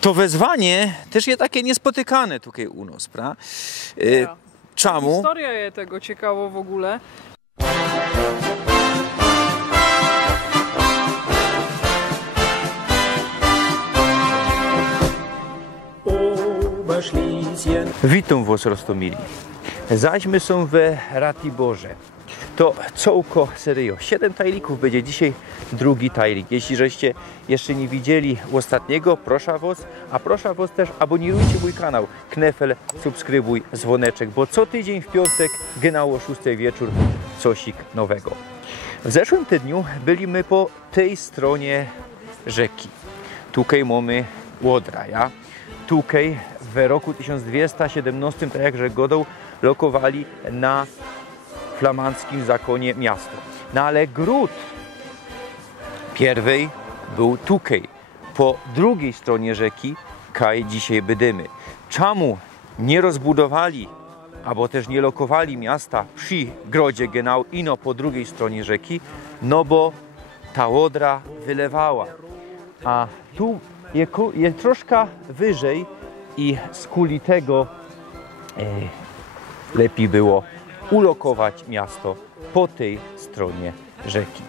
To wezwanie też jest takie niespotykane tutaj u nas, prawda? Czemu? Historia jest tego ciekawa w ogóle. Witam was, Rostomili. Zaśmy są we Ratiborze. To cołko serio. 7 tajlików będzie dzisiaj drugi tajlik. Jeśli żeście jeszcze nie widzieli ostatniego, proszę was też abonirujcie mój kanał. Knefel, subskrybuj, dzwoneczek, bo co tydzień w piątek, genau o 6 wieczór, cosik nowego. W zeszłym tygodniu byliśmy po tej stronie rzeki. Tutaj mamy Łodra, ja? Tutaj w roku 1217, tak jak godą, lokowali na flamandzkim zakonie miasto. No ale gród pierwej był tutaj, po drugiej stronie rzeki, kaj dzisiaj bydymy. Czemu nie rozbudowali, albo też nie lokowali miasta przy grodzie genau ino po drugiej stronie rzeki? No bo ta Łodra wylewała, a tu jest troszkę wyżej i z kuli tego lepiej było ulokować miasto po tej stronie rzeki.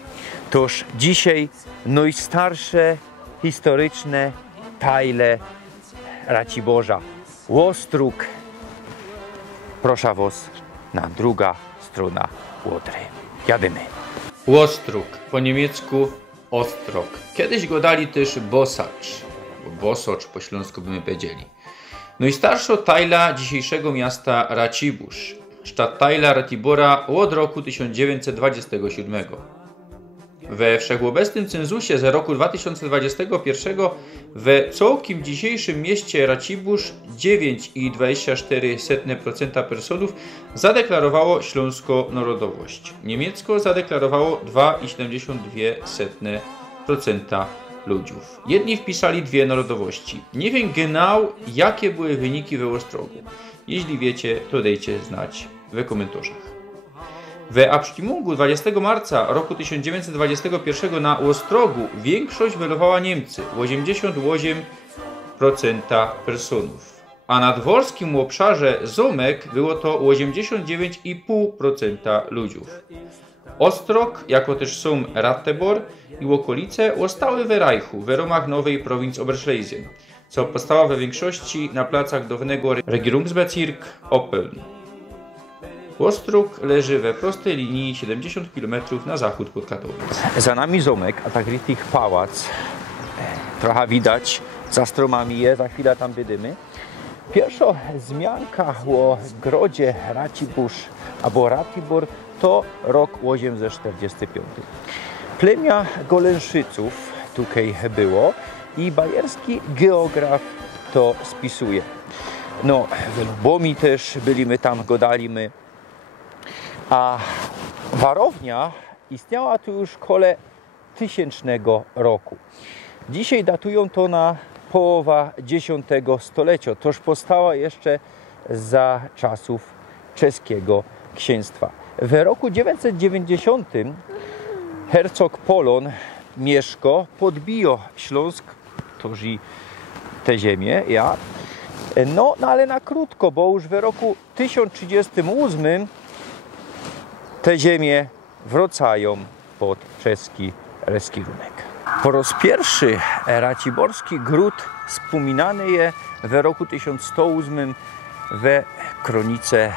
Toż dzisiaj najstarsze historyczne tajle Raciborza, Łostróg. Proszę was na druga strona Łodry. Jadymy. Łostróg, po niemiecku Ostrog. Kiedyś go dali też Bosacz, bo Bosocz po śląsku by my powiedzieli. No i starsza tajla dzisiejszego miasta Racibórz. Sztattajla Ratibora od roku 1927. We wszechobecnym cenzusie z roku 2021 we całkiem dzisiejszym mieście Racibórz 9,24% personów zadeklarowało śląską narodowość. Niemiecko zadeklarowało 2,72% ludziów. Jedni wpisali dwie narodowości. Nie wiem genau, jakie były wyniki we Ostrogu. Jeśli wiecie, to dajcie znać w komentarzach. We Abstimmung 20 marca roku 1921 na Ostrogu większość wylowała Niemcy, 88% personów. A na dworskim obszarze Zomek było to 89,5% ludziów. Ostrog, jako też są Ratibor i okolice, zostały w Reichu, w ramach nowej prowincji Oberschlesien, co powstała we większości na placach dawnego Regierungsbezirk Oppeln. Ostrog leży we prostej linii 70 km na zachód pod Katowic. Za nami Zomek, a tak ich pałac. Trochę widać, za stromami jest, za chwilę tam bydymy. Pierwsza zmianka o grodzie Racibórz albo Ratibor to rok 845. Plemię Golenszyców tutaj było i bajerski geograf to spisuje. No, w Lubomi też byliśmy tam, godalimy. A warownia istniała tu już kole 1000 roku. Dzisiaj datują to na połowa X stulecia. Toż powstała jeszcze za czasów czeskiego księstwa. W roku 990 hercog Polon Mieszko podbiło Śląsk, toż i te ziemię, ja. No ale na krótko, bo już w roku 1038 te ziemie wracają pod czeski reskirunek. Po raz pierwszy raciborski gród wspominany jest w roku 1108 we kronice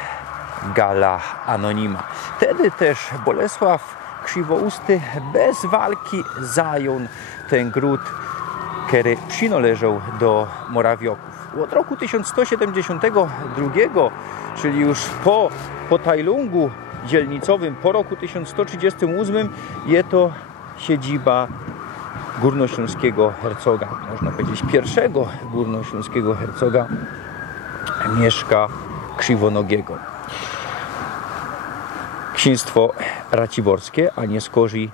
Gala Anonima. Wtedy też Bolesław Krzywousty bez walki zajął ten gród, który przynależał do Morawioków. Od roku 1172, czyli już po tajlungu dzielnicowym, po roku 1138, jest to siedziba górnośląskiego hercoga, można powiedzieć pierwszego górnośląskiego hercoga Mieszka Krzywonogiego. Księstwo raciborskie, a nie skorzy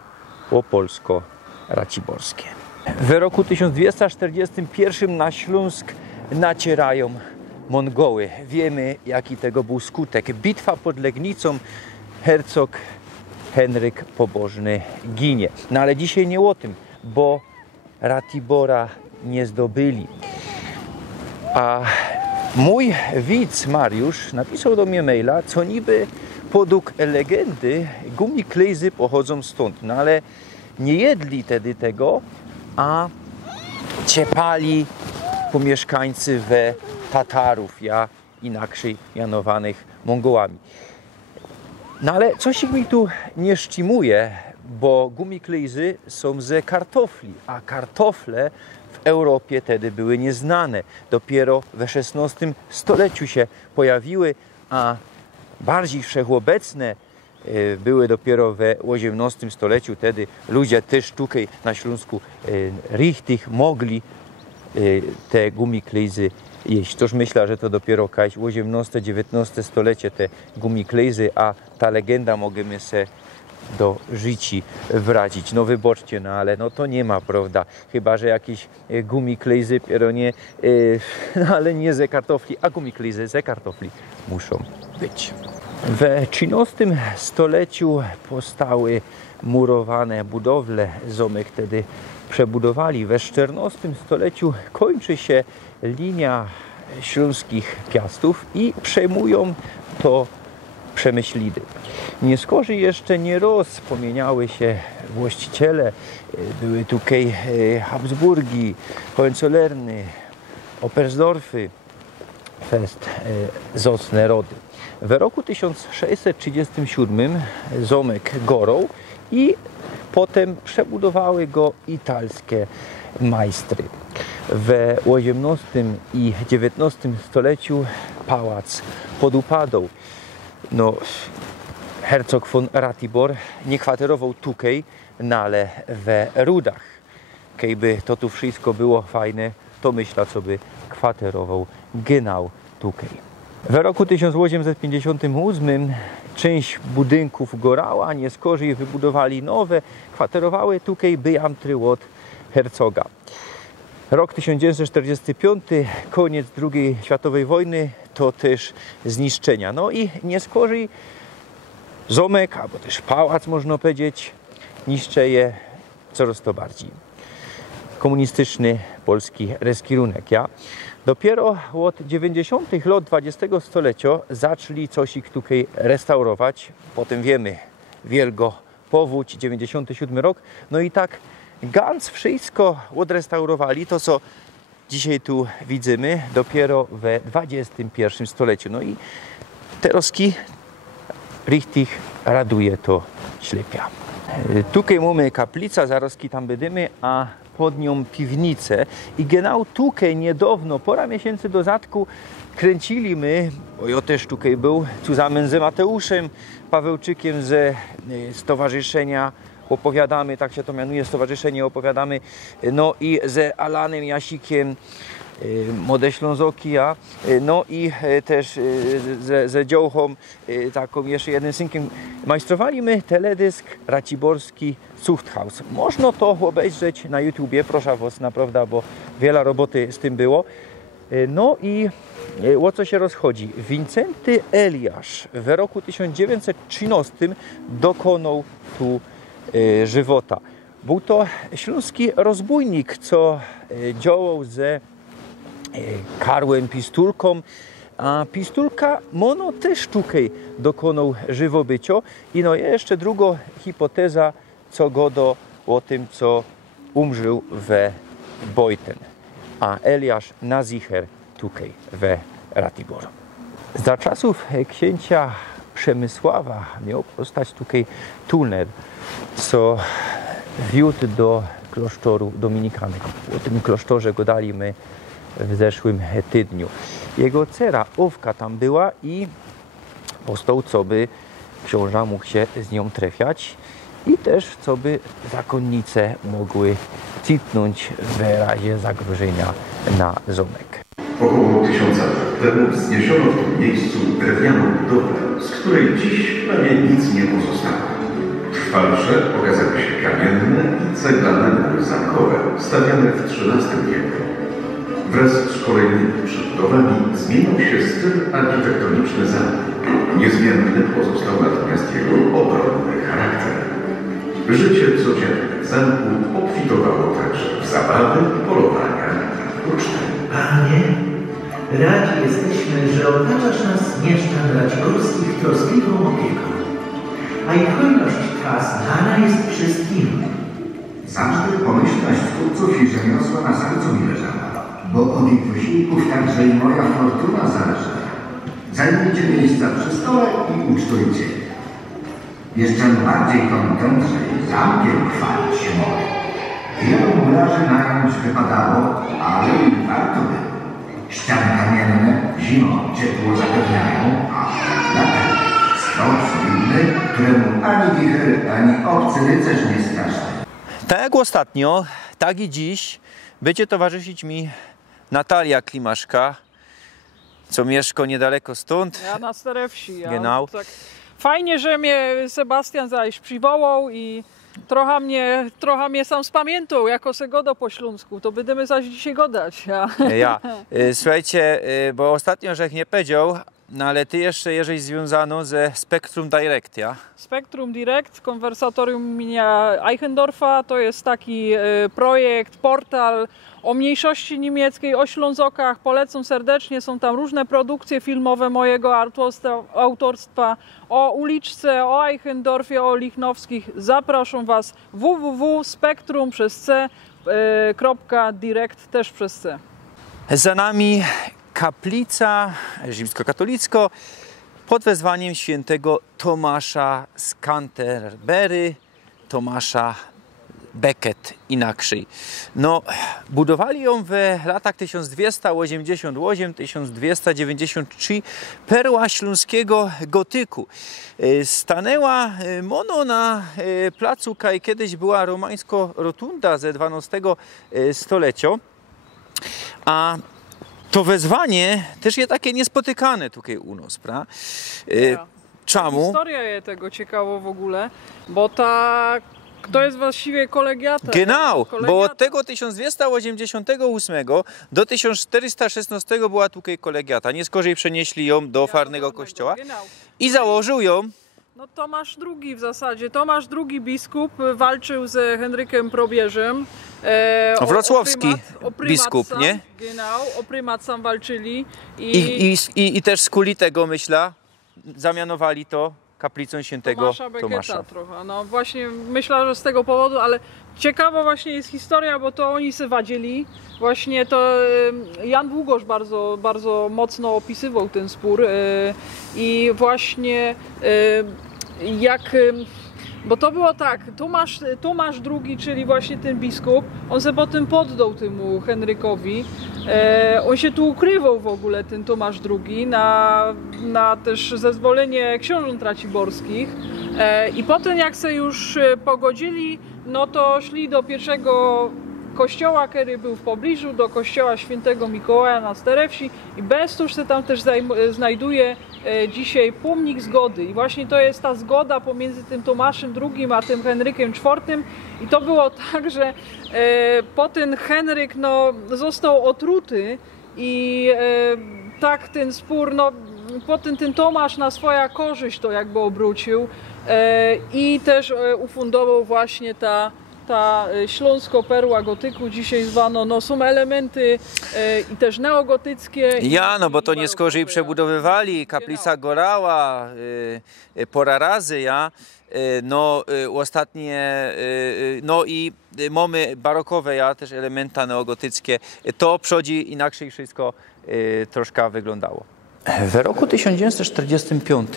opolsko-raciborskie. W roku 1241 na Śląsk nacierają Mongoły. Wiemy, jaki tego był skutek. Bitwa pod Legnicą, hercog Henryk Pobożny ginie. No ale dzisiaj nie o tym, bo Ratibora nie zdobyli. A mój widz Mariusz napisał do mnie maila, co niby podług legendy gumiklejzy pochodzą stąd. No ale nie jedli wtedy tego, a ciepali pomieszkańcy we Tatarów, inaczej mianowanych Mongołami. No ale coś mi tu nie szczimuje, bo gumiklejzy są ze kartofli, a kartofle w Europie wtedy były nieznane. Dopiero we XVI stuleciu się pojawiły, a bardziej wszechobecne były dopiero we XVIII stuleciu. Wtedy ludzie też tutaj na Śląsku richtig mogli te gumiklejzy jeść. Toż myślę, że to dopiero jakieś XVIII-XIX stulecie te gumiklejzy, a ta legenda możemy se do życi wrazić. No wybaczcie, no ale no to nie ma, prawda? Chyba że jakieś gumiklejzy, pieronie, no ale nie ze kartofli, a gumiklejzy ze kartofli muszą być. We XIII stuleciu powstały murowane budowle. Zamek wtedy przebudowali. We XIV stuleciu kończy się linia śląskich piastów i przejmują to Przemyślidy. Nie skorzy jeszcze nie raz pomieniały się właściciele. Były tutaj Habsburgi, Hohenzollerny, Oberstdorfy, fest zacne rody. W roku 1637 zamek gorął i potem przebudowały go italskie majstry. We XVIII i XIX stuleciu pałac podupadał. No, hercog von Ratibor nie kwaterował tutaj, ale we Rudach. Kejby to tu wszystko było fajne, to myślę, co by kwaterował genau tutaj. W roku 1858 część budynków gorała, nie skorzy wybudowali nowe, kwaterowały tutaj byjamtry od hercoga. Rok 1945, koniec II światowej wojny, to też zniszczenia. No i nie skorzy zamek, albo też pałac, można powiedzieć, niszczeje coraz to bardziej. Komunistyczny polski reskirunek. Dopiero od 90. lat XX stulecia zaczęli coś ich tutaj restaurować. Potem wiemy, wielgo powódź, 97 rok. No i tak ganz wszystko odrestaurowali, to co dzisiaj tu widzimy, dopiero we XXI stuleciu. No i teraz richtig raduje to ślepia. Tutaj mamy kaplica, zaraz tam będziemy, a pod nią piwnicę. I genau tutaj niedawno, pora miesięcy do zadku, kręcili my, bo ja też tutaj był, zusammen z Mateuszem Pawełczykiem ze Stowarzyszenia Opowiadamy, tak się to mianuje, Stowarzyszenie Opowiadamy, no i ze Alanem Jasikiem, Młode Ślązoki, no i też ze Dziołchą, taką jeszcze jednym synkiem, majstrowali my teledysk raciborski Zuchthaus. Można to obejrzeć na YouTubie, proszę was, naprawdę, bo wiele roboty z tym było. No i o co się rozchodzi? Wincenty Eliasz w roku 1913 dokonał tu żywota. Był to śląski rozbójnik, co działał ze Karłem Pistulką, a Pistulka mono też tutaj dokonał żywobycia. I no jeszcze druga hipoteza, co godo o tym, co umrzył we Bojten, a Eliasz na zicher tutaj we Ratibor. Za czasów księcia Przemysława miał powstać tutaj tunel, co wiódł do klasztoru Dominikanek. O tym klasztorze gadali my w zeszłym tygodniu. Jego dcera Owka tam była i powstał, co by książę mógł się z nią trafiać i też co by zakonnice mogły citnąć w razie zagrożenia na zamek. Około 1000 lat temu wzniesiono w tym miejscu drewnianą budowlę, z której dziś prawie nic nie pozostało. Trwalsze okazały się kamienne i ceglane mury zamkowe, stawiane w XIII wieku. Wraz z kolejnymi przebudowami zmienił się styl architektoniczny zamku. Niezmienny pozostał natomiast jego obronny charakter. Życie codzienne w zamku obfitowało także w zabawy, polowania i uczty. Panie, Radzi jesteśmy, że otaczasz nas mieszczan raciborskich troskliwą opieką, a ich hojność Twa znana jest wszystkim. Zawsze pomyślność twórców i rzemiosła na sercu mi leżała, bo od ich wysiłków także i moja fortuna zależy. Zajmijcie miejsca przy stole i ucztujcie. Jeszcze bardziej kontent, że i zamkiem chwalić się mogę. Wielu murarzy nająć wypadało, ale i warto było. Ściany kamienne zimą ciepło zapewniają, a latem strop solidny, któremu ani wicher, ani obcy rycerz nie straszny. Tak jak ostatnio, tak i dziś będzie towarzyszyć mi Natalia Klimaszka, co mieszka niedaleko stąd. Ja na Staré Wsi. Ja Genau. tak fajnie, że mnie Sebastian zaś przywołał i trochę mnie sam spamiętał, jako se godo po śląsku. To będziemy zaś dzisiaj godać. Ja. Słuchajcie, bo ostatnio żech nie powiedział, no ale ty jeszcze jesteś związano ze Spectrum Direct, ja? Spectrum Direct, konwersatorium imienia Eichendorfa, to jest taki projekt, portal o mniejszości niemieckiej, o Ślązokach. Polecam serdecznie, są tam różne produkcje filmowe mojego autorstwa o Uliczce, o Eichendorfie, o Lichnowskich. Zapraszam Was www.spektrum przez c.direct też przez c. Za nami kaplica rzymskokatolicka pod wezwaniem świętego Tomasza z Canterbury, Tomasza Becket inaczej. No, budowali ją w latach 1288-1293 perła śląskiego gotyku. Stanęła mono na placu, kaj kiedyś była romańsko rotunda ze XII stulecia, a to wezwanie też jest takie niespotykane tutaj u nas, prawda? Czemu? Historia jest tego ciekawa w ogóle, bo to jest właściwie kolegiata. Genau, bo od tego 1288 do 1416 była tutaj kolegiata. Nie skorzej przenieśli ją do farnego kościoła i założył ją. No Tomasz II w zasadzie. Tomasz II biskup walczył z Henrykiem Probierzem. Wrocławski biskup, sam, nie? Genau, o prymat sam walczyli. I też z kuli tego, myślę, zamianowali to kaplicą świętego Tomasza. Trochę. No właśnie myślę, że z tego powodu, ale ciekawa właśnie jest historia, bo to oni się wadzili. Właśnie to Jan Długosz bardzo, bardzo mocno opisywał ten spór i właśnie jak... Bo to było tak, Tomasz II, czyli właśnie ten biskup, on się potem poddał temu Henrykowi. On się tu ukrywał w ogóle, ten Tomasz II, na też zezwolenie książąt raciborskich. I potem jak się już pogodzili, no to szli do pierwszego kościoła, który był w pobliżu, do kościoła świętego Mikołaja na Staré Wsi i Bestuż się tam też znajduje dzisiaj pomnik zgody. I właśnie to jest ta zgoda pomiędzy tym Tomaszem II a tym Henrykiem IV. I to było tak, że potem Henryk został otruty i tak ten spór, potem ten Tomasz na swoją korzyść to jakby obrócił i też ufundował właśnie ta śląsko perła gotyku, dzisiaj zwano, są elementy i też neogotyckie. Ja, no bo to nie skorzej przebudowywali, kaplica gorała pora razy, ja. Ostatnie, i mamy barokowe, ja, też elementa neogotyckie. To przodzi inaczej wszystko troszkę wyglądało. W roku 1945,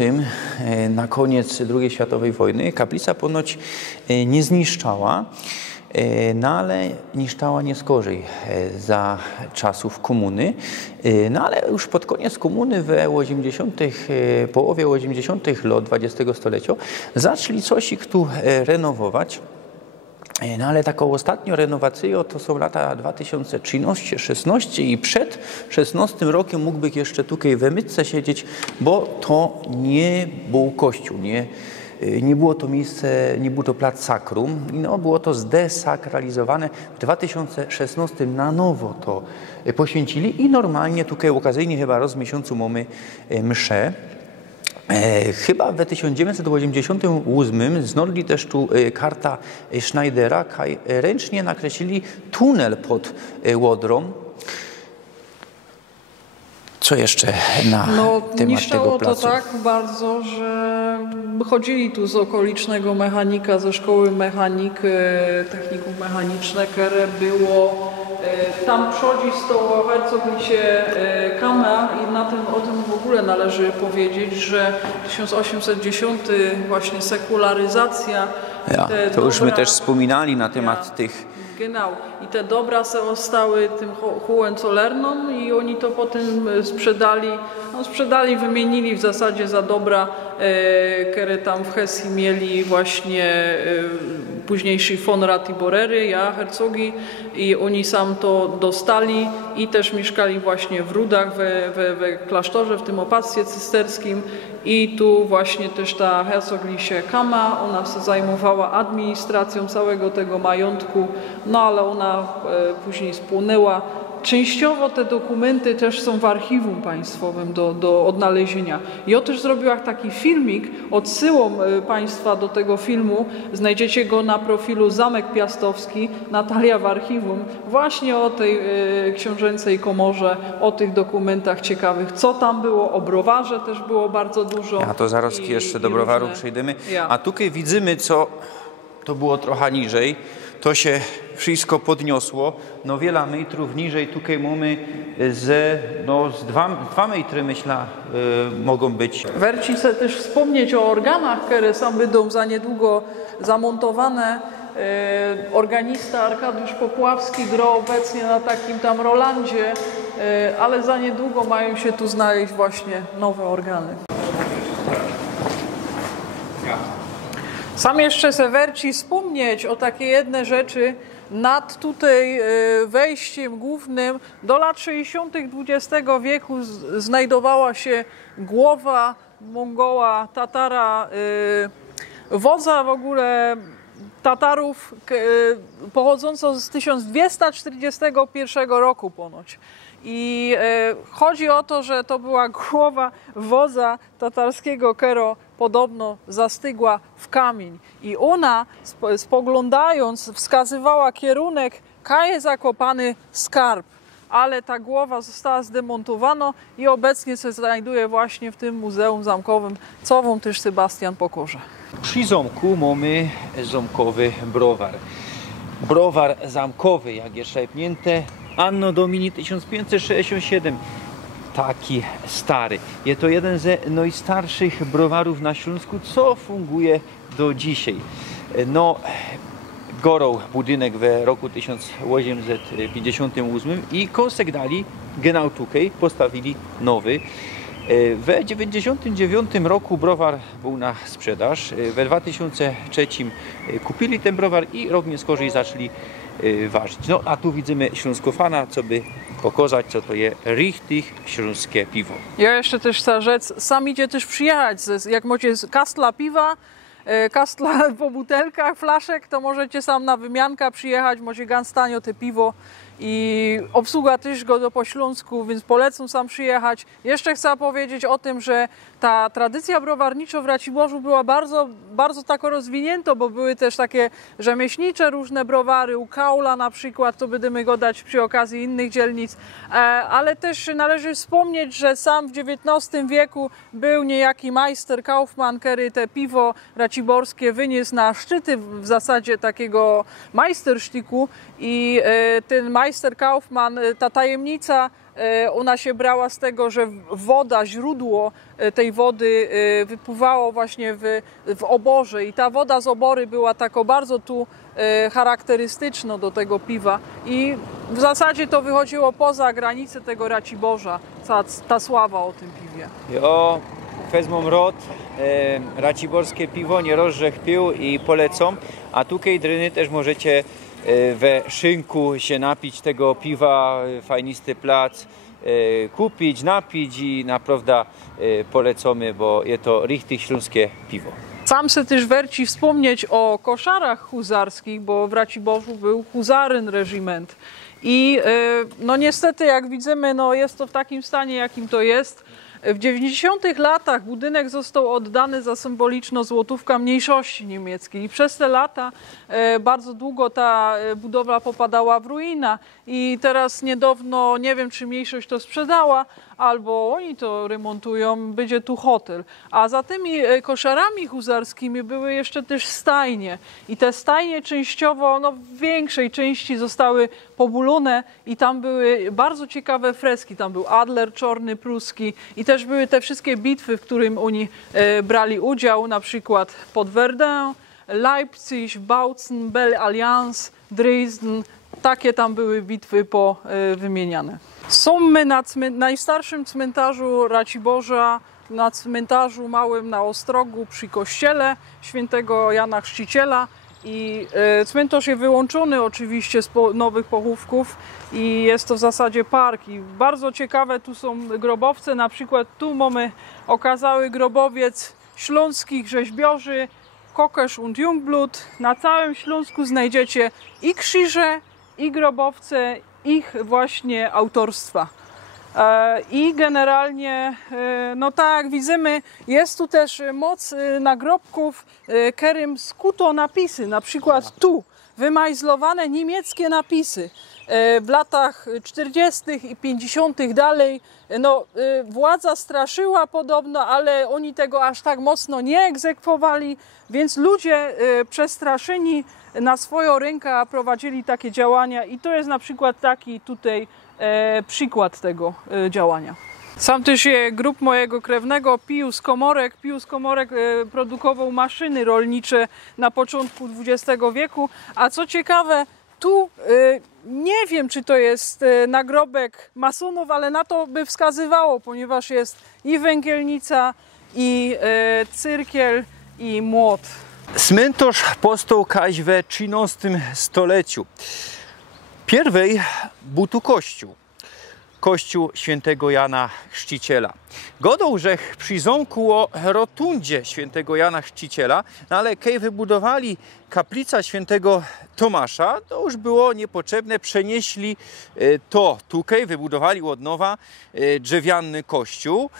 na koniec II światowej wojny, kaplica ponoć nie zniszczała, ale niszczała nie skorzej za czasów komuny. Ale już pod koniec komuny w połowie 80. lat XX stulecia zaczęli coś tu renowować. Ale taką ostatnią renowację to są lata 2013-16 i przed 16 rokiem mógłby jeszcze tutaj w Mytce siedzieć, bo to nie był kościół, nie było to miejsce, nie był to plac sakrum, było to zdesakralizowane. W 2016 na nowo to poświęcili i normalnie tutaj okazyjnie chyba raz w miesiącu mamy mszę. Chyba w 1988 znaleźli też tu karta Schneidera, kaj ręcznie nakreślili tunel pod Łodrą. Co jeszcze na No, temat tego niszczało to placu? tak bardzo, że chodzili tu z okolicznego mechanika, ze szkoły mechanik, technikum mechaniczne, które było tam przodzi stoło Herzoglicie Kamera i o tym w ogóle należy powiedzieć, że 1810 właśnie sekularyzacja. Ja, te to już my dobra- też wspominali na temat Ja. tych. Genau. I te dobra se ostały tym Hohenzollernom i oni to potem sprzedali, wymienili w zasadzie za dobra, które tam w Hesji mieli właśnie późniejszy von Ratiborery, hercogi i oni sam to dostali i też mieszkali właśnie w Rudach, we klasztorze, w tym opactwie cysterskim i tu właśnie też ta Herzoglicie Kammer, ona się zajmowała administracją całego tego majątku, no ale ona później spłonęła. Częściowo te dokumenty też są w archiwum państwowym do odnalezienia. Ja też zrobiłam taki filmik, odsyłam Państwa do tego filmu, znajdziecie go na profilu Zamek Piastowski, Natalia w archiwum, właśnie o tej książęcej komorze, o tych dokumentach ciekawych, co tam było, o browarze też było bardzo dużo. A to zaraz jeszcze do browaru przejdziemy. Ja. A tutaj widzimy, co to było trochę niżej. To się wszystko podniosło. No wiele metrów niżej tutaj mamy z 2 metry, myślę, mogą być. Werci se też wspomnieć o organach, które sam będą za niedługo zamontowane. Organista Arkadiusz Popławski gra obecnie na takim tam Rolandzie, ale za niedługo mają się tu znaleźć właśnie nowe organy. Sam jeszcze se Werci wspomnieć o takie jedne rzeczy. Nad tutaj wejściem głównym do lat 60. XX wieku znajdowała się głowa Mongoła, Tatara, wodza w ogóle Tatarów pochodząco z 1241 roku ponoć. I chodzi o to, że to była głowa wodza tatarskiego, kero podobno zastygła w kamień. I ona, spoglądając, wskazywała kierunek, kaje zakopany skarb. Ale ta głowa została zdemontowana i obecnie się znajduje właśnie w tym Muzeum Zamkowym, co wam też Sebastian pokaże. Przy zamku mamy zamkowy browar. Browar zamkowy, jak jest szepnięte, Anno Domini 1567. Taki stary. Jest to jeden ze najstarszych browarów na Śląsku, co funguje do dzisiaj. No, gorął budynek w roku 1858 i kosek dali, genau tutaj postawili nowy. W 1999 roku browar był na sprzedaż. We 2003 kupili ten browar i rok nie skorzej zaczęli ważyć. No a tu widzimy śląskofana, co by pokazać, co to jest richtig śląskie piwo. Ja jeszcze też chcę rzec, sam idzie też przyjechać, jak macie kastla piwa, kastla po butelkach, flaszek, to możecie sam na wymiankę przyjechać, macie ganz tanio te piwo i obsługa też go po śląsku, więc polecam sam przyjechać. Jeszcze chcę powiedzieć o tym, że ta tradycja browarnicza w Raciborzu była bardzo, bardzo tak rozwinięta, bo były też takie rzemieślnicze różne browary, u Kaula na przykład, to będziemy go dać przy okazji innych dzielnic, ale też należy wspomnieć, że sam w XIX wieku był niejaki majster Kaufmann, który te piwo raciborskie wyniósł na szczyty w zasadzie takiego majstersztyku i ten majster Kaufmann, ta tajemnica, ona się brała z tego, że woda, źródło tej wody wypływało właśnie w oborze i ta woda z obory była taką bardzo tu charakterystyczną do tego piwa i w zasadzie to wychodziło poza granice tego Raciborza, ta sława o tym piwie. Jo, wezmą rod, raciborskie piwo, nie rozrzech pił i polecą, a tutaj dryny też możecie we szynku się napić tego piwa, fajnisty plac, kupić, napić i naprawdę polecamy, bo jest to richtig śląskie piwo. Sam se też Werci wspomnieć o koszarach huzarskich, bo w Raciborzu był huzaryn regiment. I no niestety, jak widzimy, no jest to w takim stanie, jakim to jest. W 90 latach budynek został oddany za symboliczną złotówkę mniejszości niemieckiej i przez te lata bardzo długo ta budowla popadała w ruinę i teraz niedawno, nie wiem czy mniejszość to sprzedała, albo oni to remontują, będzie tu hotel. A za tymi koszarami huzarskimi były jeszcze też stajnie i te stajnie częściowo, no w większej części zostały pobulone i tam były bardzo ciekawe freski. Tam był Adler czarny pruski i też były te wszystkie bitwy, w którym oni brali udział, na przykład pod Verdun, Leipzig, Bautzen, Belle Allianz, Dresden. Takie tam były bitwy wymieniane. Są my na najstarszym cmentarzu Raciborza, na cmentarzu małym na Ostrogu przy kościele świętego Jana Chrzciciela. I cmentarz jest wyłączony oczywiście z nowych pochówków i jest to w zasadzie park. I bardzo ciekawe tu są grobowce, na przykład tu mamy okazały grobowiec śląskich rzeźbiorzy Kokesz und Jungblut. Na całym Śląsku znajdziecie i krzyże, i grobowce ich właśnie autorstwa. I generalnie, no tak jak widzimy, jest tu też moc nagrobków, którym skuto napisy, na przykład tu wymajzlowane niemieckie napisy. W latach 40. i 50. dalej, no, władza straszyła podobno, ale oni tego aż tak mocno nie egzekwowali, więc ludzie przestraszeni na swoją rękę prowadzili takie działania i to jest na przykład taki tutaj przykład tego działania. Sam też jest grup mojego krewnego Pius Komorek. Pius Komorek produkował maszyny rolnicze na początku XX wieku, a co ciekawe, tu nie wiem, czy to jest nagrobek masonów, ale na to by wskazywało, ponieważ jest i węgielnica, i cyrkiel, i młot. Cmentarz powstał kaś we XIII stuleciu. Pierwej był tu kościół. Kościół świętego Jana Chrzciciela. Godą, że przy zamku o rotundzie świętego Jana Chrzciciela, no ale kiedy wybudowali kaplica świętego Tomasza, to już było niepotrzebne, przenieśli to tutaj, wybudowali od nowa drzewiany kościół.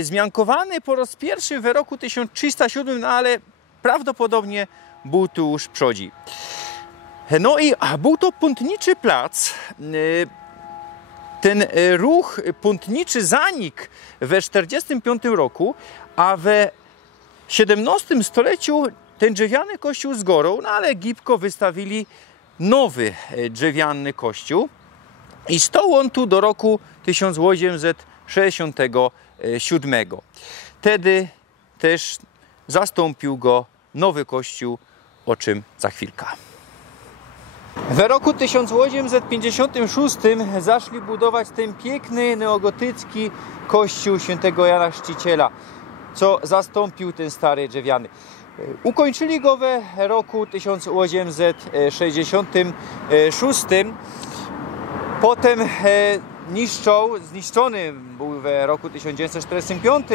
Zmiankowany po raz pierwszy w roku 1307, no ale prawdopodobnie był tu już przodzi. No i był to pątniczy plac. Ten ruch pątniczy zanikł we 1945 roku, a we XVII stuleciu ten drzewiany kościół zgorał, no ale gibko wystawili nowy drzewiany kościół i stał on tu do roku 1867. Wtedy też zastąpił go nowy kościół, o czym za chwilkę. W roku 1856 zaszli budować ten piękny neogotycki kościół świętego Jana Chrzciciela, co zastąpił ten stary drzewiany. Ukończyli go w roku 1866. Potem zniszczony był w roku 1945.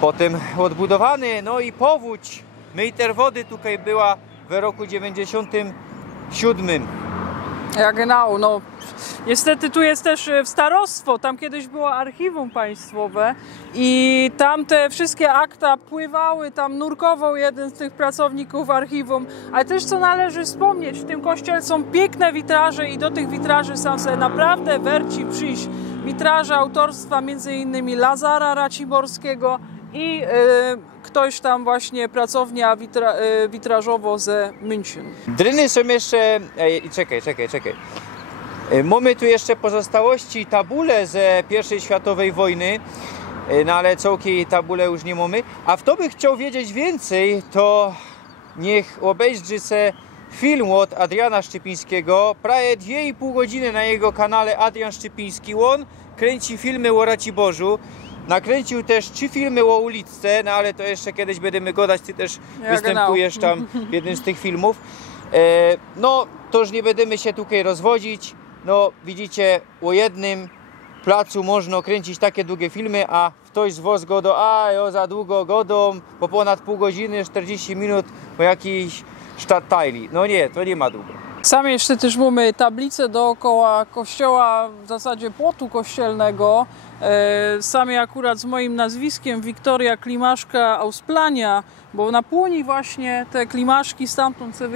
Potem odbudowany, no i powódź Meiter wody tutaj była w roku 1997. Ja genau, no niestety tu jest też starostwo, tam kiedyś było archiwum państwowe i tam te wszystkie akta pływały, tam nurkował jeden z tych pracowników archiwum, ale też co należy wspomnieć, w tym kościele są piękne witraże i do tych witraży sam sobie naprawdę werci przyjść. Witraże autorstwa m.in. Lazara Raciborskiego i ktoś tam właśnie pracownia witrażowo ze München. Dryny są jeszcze... Czekaj. Mamy tu jeszcze pozostałości tabule ze I światowej wojny, no ale całkie tabule już nie mamy. A w to by chciał wiedzieć więcej, to niech obejrzy se film od Adriana Szczypińskiego. Prawie 2,5 godziny na jego kanale Adrian Szczypiński. On kręci filmy o Raciborzu. Nakręcił też 3 filmy o uliczce, no ale to jeszcze kiedyś będziemy gadać, ty też występujesz tam w jednym z tych filmów. No, to już nie będziemy się tutaj rozwodzić. No, widzicie, o jednym placu można kręcić takie długie filmy, a ktoś z was godo, za długo godą, po ponad pół godziny, 40 minut, po jakiejś Stadtteili. No nie, to nie ma długo. Sami jeszcze też mamy tablicę dookoła kościoła, w zasadzie płotu kościelnego. Sami akurat z moim nazwiskiem Wiktoria Klimaszka Ausplania, bo na Płoni właśnie te klimaszki stamtąd se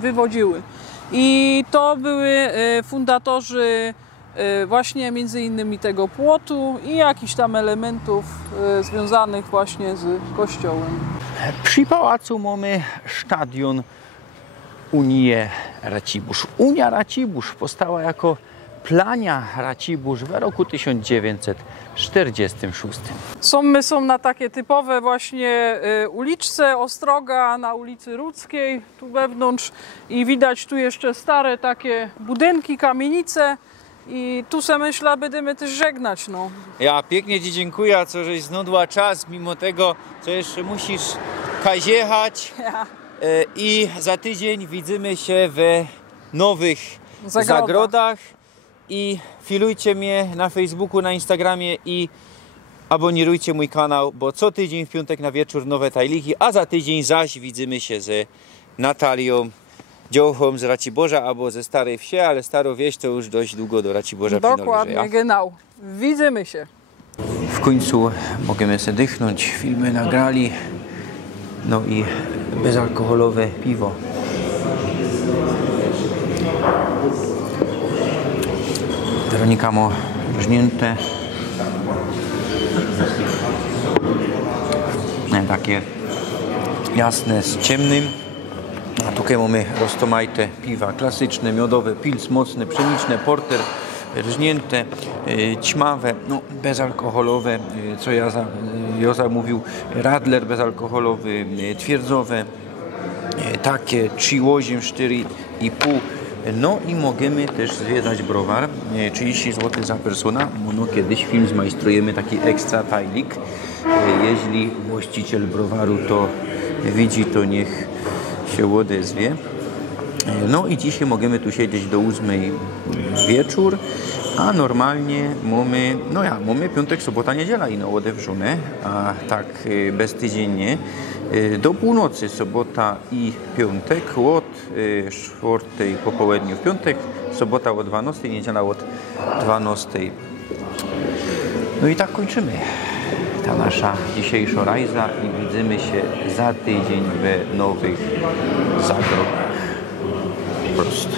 wywodziły. I to były fundatorzy właśnie między innymi tego płotu i jakichś tam elementów związanych właśnie z kościołem. Przy pałacu mamy stadion Unię Racibórz. Unia Racibórz powstała jako Plania Racibórz w roku 1946. Są na takie typowe właśnie uliczce Ostroga na ulicy Rudzkiej, tu wewnątrz, i widać tu jeszcze stare takie budynki, kamienice, i tu se myślę, będziemy też żegnać. No. Ja pięknie Ci dziękuję, co żeś znudła czas, mimo tego, co jeszcze musisz jechać. I za tydzień widzimy się w nowych zagrodach. I filujcie mnie na Facebooku, na Instagramie i abonirujcie mój kanał, bo co tydzień w piątek na wieczór nowe tajliki, a za tydzień zaś widzimy się z Natalią Dziołchą z Raciborza albo ze Starej Wsi, ale Starą Wieś to już dość długo do Raciborza przynależy. Dokładnie, genau. Widzimy się. W końcu możemy sobie dychnąć, filmy nagrali, no i bezalkoholowe piwo. Weronika ma rżnięte, takie jasne z ciemnym, a tutaj mamy roztomajte piwa klasyczne, miodowe, pils mocne, pszeniczne, porter, rżnięte, ćmawe, no, bezalkoholowe, co Joza mówił, radler bezalkoholowy, twierdzowe, takie 3,8, 4,5. No i możemy też zwiedzać browar, 30 zł za persona. No kiedyś film zmajstrujemy taki ekstra tajlik. Jeśli właściciel browaru to widzi, to niech się odezwie. No i dzisiaj możemy tu siedzieć do 8 wieczór, a normalnie mamy piątek, sobota, niedziela i no odewrzone, a tak beztydziennie do północy, sobota i piątek, od 4 po południu w piątek, sobota o 12, niedziela od 12. No i tak kończymy ta nasza dzisiejsza rajza i widzimy się za tydzień w nowych zagrodach. Prosto.